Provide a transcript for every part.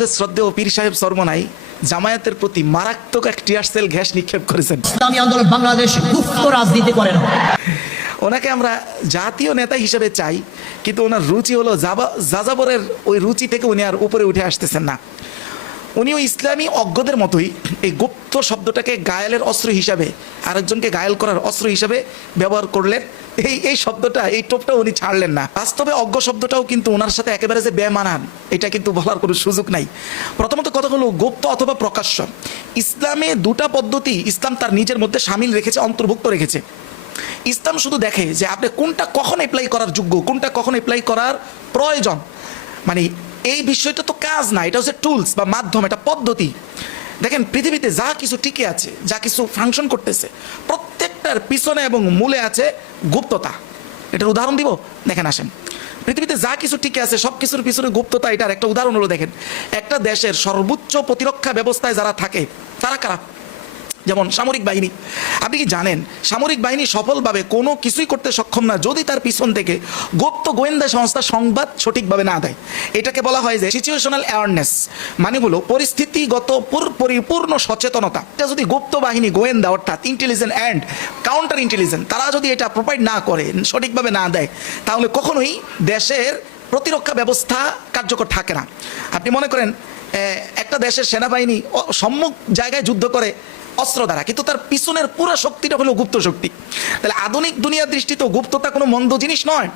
আমাদের শ্রদ্ধেয় পীর সাহেব সরমনাই জামায়াতের প্রতি মারাত্মক এক টিয়ার সেল গ্যাস নিক্ষেপ করেছেন। ইসলামী আন্দোলন বাংলাদেশ গুপ্ত রাজনীতি করে না। ওনাকে আমরা জাতীয় নেতা হিসেবে চাই, কিন্তু ওনার রুচি হলো যাযাবরের ওই রুচি থেকে উনি আর উপরে উঠে আসতেছেন না। উনিও ইসলামী অজ্ঞদের মতোই এই গুপ্ত শব্দটাকে গায়েলের অস্ত্র হিসাবে, আরেকজনকে গায়েল করার অস্ত্র হিসাবে ব্যবহার করলেন। এই শব্দটা, এই টোপটা উনি ছাড়লেন না। বাস্তবে অজ্ঞ শব্দটাও কিন্তু ওনার সাথে একেবারে যে বেমানান, এটা কিন্তু বলার কোনো সুযোগ নাই। প্রথমত কথা হলো গুপ্ত অথবা প্রকাশ্য। ইসলামে দুটা পদ্ধতি ইসলাম তার নিজের মধ্যে সামিল রেখেছে, অন্তর্ভুক্ত রেখেছে। ইসলাম শুধু দেখে যে আপনি কোনটা কখন অ্যাপ্লাই করার যোগ্য, কোনটা কখন অ্যাপ্লাই করার প্রয়োজন। মানে এই বিষয়টা তো কাজ না, এটা হচ্ছে টুলস বা মাধ্যম, এটা পদ্ধতি। দেখেন পৃথিবীতে যা কিছু টিকে আছে, যা কিছু ফাংশন করতেছে, প্রত্যেকটার পিছনে এবং মূলে আছে গুপ্ততা। এটার উদাহরণ দিব, দেখেন আসেন। পৃথিবীতে যা কিছু টিকে আছে সব কিছুর পিছনে গুপ্ততা, এটার একটা উদাহরণ হলো দেখেন, একটা দেশের সর্বোচ্চ প্রতিরক্ষা ব্যবস্থায় যারা থাকে তারা কারা? যেমন সামরিক বাহিনী। আপনি কি জানেন সামরিক বাহিনী সফলভাবে কোনো কিছুই করতে সক্ষম না যদি তার পিছন থেকে গুপ্ত গোয়েন্দা সংস্থা সংবাদ সঠিকভাবে না দেয়। এটাকে বলা হয় যে সিচুয়েশনাল অ্যাওয়ারনেস, মানে হলো পরিস্থিতিগত পরিপূর্ণ সচেতনতা। এটা যদি গুপ্ত বাহিনী, গোয়েন্দা অর্থাৎ ইন্টেলিজেন্ট অ্যান্ড কাউন্টার ইন্টেলিজেন্ট, তারা যদি এটা প্রোভাইড না করে, সঠিকভাবে না দেয়, তাহলে কখনোই দেশের প্রতিরক্ষা ব্যবস্থা কার্যকর থাকে না। আপনি মনে করেন একটা দেশের সেনাবাহিনী সম্মুখ জায়গায় যুদ্ধ করে অস্ত্র দ্বারা, কিন্তু তার পিছনের পুরো শক্তিটা হলো গুপ্ত শক্তি। তাহলে আধুনিক দুনিয়ার দৃষ্টিতে গুপ্ততা কোনো মন্দ জিনিস নয়,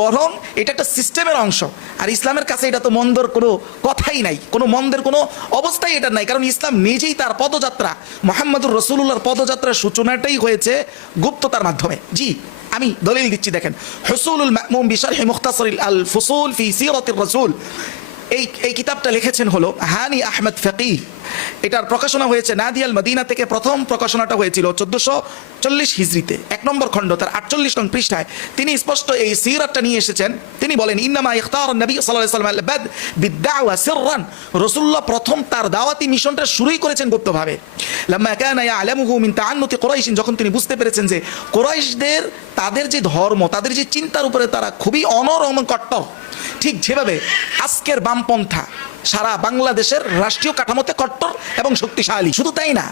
বরং এটা একটা সিস্টেমের অংশ। আর ইসলামের কাছে এটা তো মন্দর কোনো কথাই নাই, কোনো মন্দের কোনো অবস্থাই এটা নাই। কারণ ইসলাম নিজেই তার পদযাত্রা, মুহাম্মদুর রাসূলুল্লাহর পদযাত্রার সূচনাটাই হয়েছে গুপ্ততার মাধ্যমে। জি, আমি দলিল দিচ্ছি, দেখেন হুসুলুল মা'মুম বিশরহি মুখতাসরিল আল ফুসুল ফি সিরাতির রাসূল, এই কিতাবটা লিখেছেন হলো হানি আহমেদ ফকিহ। এটার প্রকাশনা হয়েছে নাদিয়াল মদিনা থেকে। প্রথম প্রকাশনাটা হয়েছিল 1440 হিজরিতে, 1 নম্বর খণ্ড, তার 48 নং পৃষ্ঠায় তিনি স্পষ্ট এই সিরাতটা নিয়ে এসেছেন। তিনি বলেন ইন্নামা ইখতার নবী সাল্লাল্লাহু আলাইহি ওয়াসাল্লাম আল-বাদ বিদ-দাওয়া সিররান, রাসূলুল্লাহ প্রথম তার দাওয়াতি মিশনটা শুরুই করেছেন গুপ্তভাবে। লাম্মা কানা ইয়ালামুহু মিন তাআন্নুতি কুরাইশ, যখন তিনি বুঝতে পেরেছেন যে কুরাইশদের তাদের যে ধর্ম, তাদের যে চিন্তার উপরে তারা খুবই অনরম কট্টর, ঠিক যেভাবে আজকের বামপন্থা সারা বাংলাদেশের রাষ্ট্রীয় কাঠামোতে কট্টর এবং শক্তিশালী। শুধু তাই না,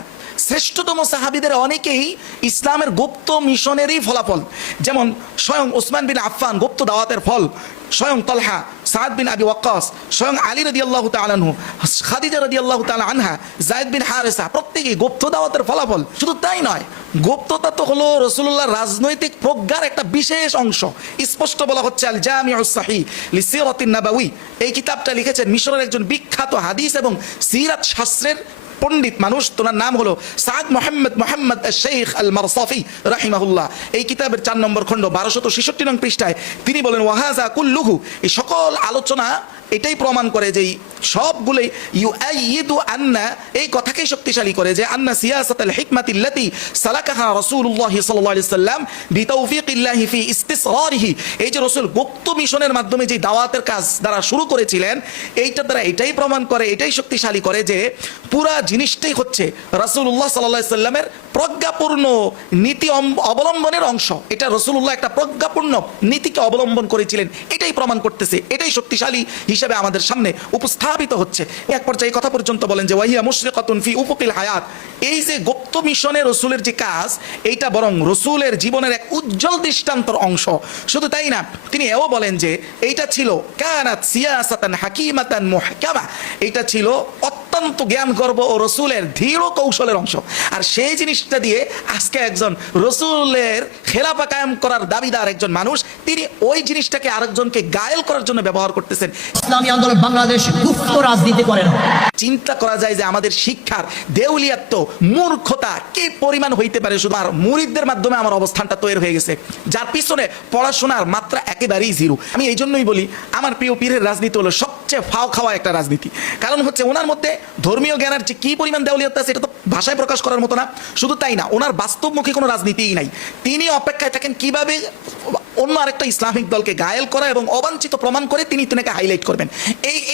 শ্রেষ্ঠতম সাহাবীদের অনেকেই ইসলামের গুপ্ত মিশনেরই ফলাফল। যেমন স্বয়ং ওসমান বিন আফফান গুপ্ত দাওয়াতের ফল, স্বয়ং তলহা, সাদ বিন আবি ওয়াক্কাস, স্বয়ং আলী রাদিয়াল্লাহু তাআলা আনহু, খাদিজা রাদিয়াল্লাহু তাআলা আনহা, যায়েদ বিন হারেসা, প্রত্যেকেই গুপ্ত দাওয়াতের ফলাফল। শুধু তাই নয়, গুপ্ততা তো হলো রাসূলুল্লাহর রাজনৈতিক প্রজ্ঞার একটা বিশেষ অংশ। স্পষ্ট বলা হচ্ছে আল জামিউস সহিহ লিসিরাতিন নাবাউই, এই কিতাবটা লিখেছেন মিশরের একজন বিখ্যাত হাদিস এবং সিরাত শাস্ত্রের পণ্ডিত মানুষ, তোনার নাম হলো সাদ মোহাম্মদ শেখ আল মারসাফি রাহিমাহুল্লাহ। এই কিতাবের 4 নম্বর খণ্ড 1266 নং পৃষ্ঠায় তিনি বলেন ওয়াহাজা কুল্লুহু, এই সকল আলোচনা এটাই প্রমাণ করে যে সবগুলোই ইউআইয়িদু আন্না, এই কথাকেই শক্তিশালী করে যে আন্না সিয়াসাতাল হিকমাতিল্লাতি সালাকাহা রাসূলুল্লাহ সাল্লাল্লাহু আলাইহি সাল্লাম বিতাওফিকিল্লাহি ফি ইসতিসরারিহি, এই যে রাসূল গুপ্ত মিশনের মাধ্যমে যে দাওয়াতের কাজ দ্বারা শুরু করেছিলেন, এইটা দ্বারা এটাই প্রমাণ করে, এটাই শক্তিশালী করে যে পুরা জিনিসটাই হচ্ছে রাসূলুল্লাহ সাল্লাল্লাহু আলাইহি সাল্লামের প্রজ্ঞাপূর্ণ নীতি অবলম্বনের অংশ। এটা রাসূলুল্লাহ একটা প্রজ্ঞাপূর্ণ নীতিকে অবলম্বন করেছিলেন, এটাই প্রমাণ করতেছে, এটাই শক্তিশালী হিসেবে আমাদের সামনে উপস্থাপিত হচ্ছে। এক পর্যায়ে কথা পর্যন্ত বলেন যে ওয়াহিয়া মুশরিকাতুন ফি উফুকিল হায়াত, এই যে গুপ্ত মিশনে রাসূলের যে কাজ, এইটা বরং রাসূলের জীবনের এক উজ্জ্বল দৃষ্টান্তর অংশ। শুধু তাই না, তিনি এও বলেন যে এইটা ছিল কানাত সিয়াসাতান হাকিমাতান মুহকামা, এইটা ছিল অত্যন্ত জ্ঞানগর্ভ ও রাসূলের ধীর কৌশলের অংশ। আর সেই জিনিসটা দিয়ে আজকে একজন রাসূলের খেলাফা কায়েম করার দাবিদার একজন মানুষ, তিনি ওই জিনিসটাকে আরেকজনকে গায়েল করার জন্য ব্যবহার করতেছেন। ইসলামী আন্দোলন বাংলাদেশ গুপ্ত রাজনীতি করে না। চিন্তা করা যায় যে আমাদের শিক্ষার দেউলিয়াত্ব, মূর্খতা কি পরিমাণ হইতে পারে। শুধু আর মুরিদদের মাধ্যমে আমার অবস্থানটা তৈরি হয়ে গেছে, যার পিছনে পড়াশোনার মাত্রা একেবারেই জিরো। আমি এই জন্যই বলি আমার প্রিয় পীরের রাজনীতি হলো সবচেয়ে ফাও খাওয়া একটা রাজনীতি। কারণ হচ্ছে ওনার মধ্যে ধর্মীয় জ্ঞানের যে কি পরিমাণ দেউলিয়াত্ব আছে, এটা তো ভাষায় প্রকাশ করার মতো না। শুধু তাই না, ওনার বাস্তবমুখী কোনো রাজনীতিই নাই। তিনি অপেক্ষায় থাকেন কিভাবে অন্য আরেকটা ইসলামিক দলকে ঘায়েল করা এবং অবাঞ্ছিত প্রমাণ করে তিনি তিনাকে হাইলাইট করবেন,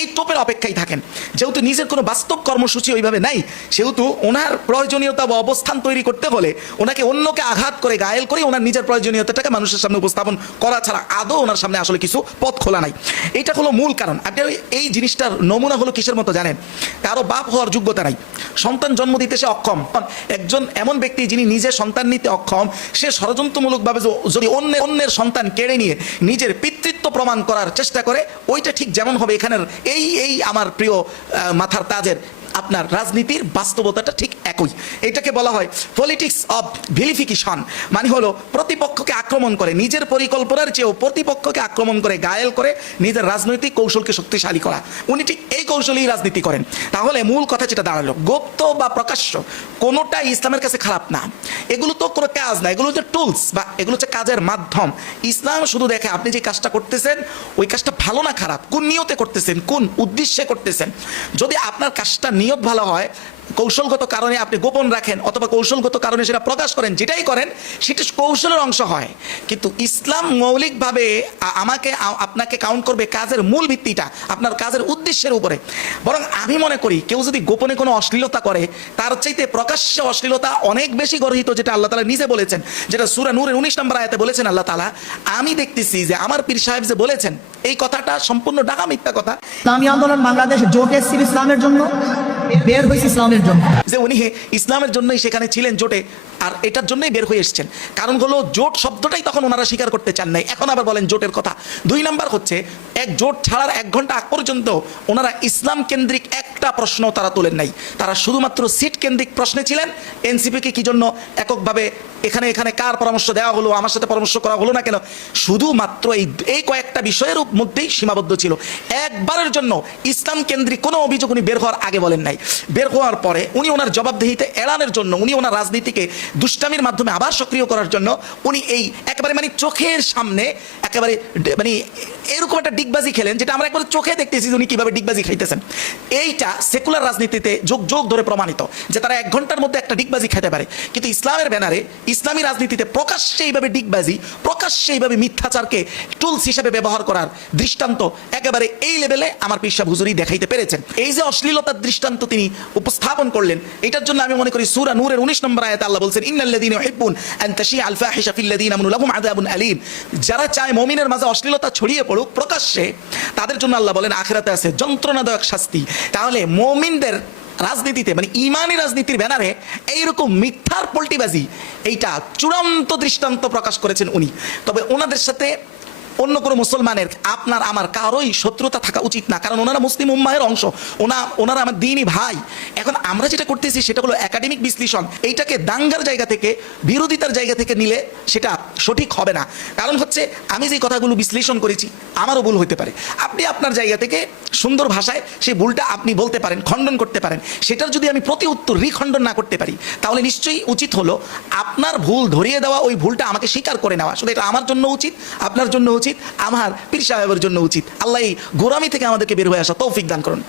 এই টোপের অপেক্ষায় থাকেন। যেহেতু নিজের কোনো বাস্তব কর্মসূচি ওইভাবে নাই, সেহেতু ওনার প্রয়োজনীয়তা বা অবস্থান তৈরি করতে হলে ওনাকে অন্যকে আঘাত করে ঘায়েল করে ওনার নিজের প্রয়োজনীয়তাটাকে মানুষের সামনে উপস্থাপন করা ছাড়া আদৌ ওনার সামনে আসলে কিছু পথ খোলা নাই। এটা হলো মূল কারণ। আপনি এই জিনিসটার নমুনা হলো কিসের মতো জানেন? কারো বাপ হওয়ার যোগ্যতা নাই, সন্তান জন্ম দিতে সে অক্ষম। একজন এমন ব্যক্তি যিনি নিজে সন্তান নিতে অক্ষম, সে ষড়যন্ত্রমূলকভাবে যদি অন্যের সন্তান কেড়ে নিয়ে নিজের পিতৃত্ব প্রমাণ করার চেষ্টা করে, ওইটা ঠিক যেমন হবে এখানের এই আমার প্রিয় মাথার তাজের আপনার রাজনীতির বাস্তবতাটা ঠিক একই। এটাকে বলা হয় পলিটিক্স অফ ভিলিফিকেশন, মানে হলো প্রতিপক্ষকে আক্রমণ করে, নিজের পরিকল্পনার চেয়েও প্রতিপক্ষকে আক্রমণ করে ঘায়েল করে নিজের রাজনৈতিক কৌশলকে শক্তিশালী করা। উনি ঠিক এই কৌশলেই রাজনীতি করেন। তাহলে মূল কথা যেটা দাঁড়ালো, গুপ্ত বা প্রকাশ্য কোনোটাই ইসলামের কাছে খারাপ না। এগুলো তো কোনো কাজ না, এগুলো হচ্ছে টুলস বা এগুলো হচ্ছে কাজের মাধ্যম। ইসলাম শুধু দেখে আপনি যে কাজটা করতেছেন ওই কাজটা ভালো না খারাপ, কোন নিয়তে করতেছেন, কোন উদ্দেশ্যে করতেছেন। যদি আপনার কাজটা নিয়ত ভালো হয়, কৌশলগত কারণে আপনি গোপন রাখেন অথবা কৌশলগত কারণে সেটা প্রকাশ করেন, যেটাই করেন সেটা কৌশলের অংশ হয়। কিন্তু ইসলাম মৌলিকভাবে আপনাকে কাউন্ট করবে কাজের মূল ভিত্তিটা, আপনার কাজের উদ্দেশ্যের উপরে। বরং আমি মনে করি কেউ যদি গোপনে কোনো অশ্লীলতা করে, তার চাইতে প্রকাশ্যে অশ্লীলতা অনেক বেশি গর্হিত, যেটা আল্লাহ তাআলা নিজে বলেছেন, যেটা সূরা নূরের 19 নম্বর আয়াতে বলেছেন আল্লাহ তাআলা। আমি দেখতেছি যে আমার পীর সাহেব যে বলেছেন এই কথাটা সম্পূর্ণ ঢাকা মিথ্যা কথা। ইসলামী আন্দোলন বাংলাদেশ জোট এসেছিল ইসলামের জন্য, বের হয়েছে ইসলামের জন্য। যে উনি ইসলামের জন্যই সেখানে ছিলেন জোটে, আর এটার জন্যই বের হয়ে এসেছেন। কারণ হলো জোট শব্দটাই তখন ওনারা স্বীকার করতে চান নাই, এখন আবার বলেন জোটের কথা। 2 নাম্বার হচ্ছে এক জোট ছাড়ার 1 ঘন্টা আগ পর্যন্ত ওনারা ইসলাম কেন্দ্রিক একটা প্রশ্ন তারা তোলেন নাই। তারা শুধুমাত্র সিট কেন্দ্রিক প্রশ্নে ছিলেন। এনসিপিকে কি জন্য এককভাবে এখানে কার পরামর্শ দেওয়া হলো, আমার সাথে পরামর্শ করা হলো না কেন, শুধুমাত্র এই কয়েকটা বিষয়ের মধ্যেই সীমাবদ্ধ ছিল। একবারের জন্য ইসলাম কেন্দ্রিক কোনো অভিযোগ উনি বের হওয়ার আগে বলেন নাই। বের হওয়ার পরে উনি ওনার জবাবদিহিতে এড়ানোর জন্য, উনি ওনার রাজনীতিকে দুষ্টামির মাধ্যমে আবার সক্রিয় করার জন্য উনি এই একেবারে মানে চোখের সামনে একেবারে মানে এরকম একটা ডিগবাজি খেলেন, যেটা আমরা একবার চোখে দেখতেছি উনি কিভাবে ডিগবাজি খাইতেছেন। এইটা সেকুলার রাজনীতিতে যুগ ধরে প্রমাণিত যে তারা 1 ঘন্টার মধ্যে একটা ডিগবাজি খেতে পারে। কিন্তু ইসলামের ব্যানারে ইসলামী রাজনীতিতে প্রকাশ্যে এইভাবে ডিগবাজি, প্রকাশ্যে এইভাবে মিথ্যাচারকে টুলস হিসেবে ব্যবহার করার দৃষ্টান্ত একেবারে এই লেভেলে আমার পীর সাহেব হুজুরি দেখাইতে পেরেছেন। এই যে অশ্লীলতার দৃষ্টান্ত তিনি উপস্থাপন করলেন, এটার জন্য আমি মনে করি সূরা নূরের 19 নম্বর আয়াতে আল্লাহ বলছেন, ইন্নাল্লাযীনা ইউহিব্বুন আন তাশিআ আল ফাহিশা ফিল্লাযীনা আমানু লাহুম আযাবুন আলীম। যারা চায় মুমিনের মাঝে অশ্লীলতা ছড়িয়ে পড়ুক প্রকাশ্যে, তাদের জন্য আল্লাহ বলেন আখিরাতে আছে যন্ত্রণাদায়ক শাস্তি। তাহলে মুমিনদের রাজনীতিতে মানে ইমানি রাজনীতির ব্যানারে এইরকম মিথ্যার পল্টিবাজি, এইটা চূড়ান্ত দৃষ্টান্ত প্রকাশ করেছেন উনি। তবে ওনাদের সাথে অন্য কোনো মুসলমানের আপনার আমার কারোই শত্রুতা থাকা উচিত না, কারণ ওনারা মুসলিম উম্মাহের অংশ, ওনারা আমার দ্বীনি ভাই। এখন আমরা যেটা করতেছি সেটা হলো একাডেমিক বিশ্লেষণ। এইটাকে দাঙ্গার জায়গা থেকে, বিরোধিতার জায়গা থেকে নিলে সেটা সঠিক হবে না। কারণ হচ্ছে আমি যে কথাগুলো বিশ্লেষণ করেছি আমারও ভুল হতে পারে, আপনি আপনার জায়গা থেকে সুন্দর ভাষায় সেই ভুলটা আপনি বলতে পারেন, খণ্ডন করতে পারেন। সেটার যদি আমি প্রতি উত্তর রিখণ্ডন না করতে পারি, তাহলে নিশ্চয়ই উচিত হলো আপনার ভুল ধরিয়ে দেওয়া, ওই ভুলটা আমাকে স্বীকার করে নেওয়া। আসলে এটা আমার জন্য উচিত, আপনার জন্য উচিত, আমার পীর সাহেবের জন্য উচিত। আল্লাহ এই গোরামি থেকে আমাদেরকে বের হয়ে আসা তৌফিক দান করুন।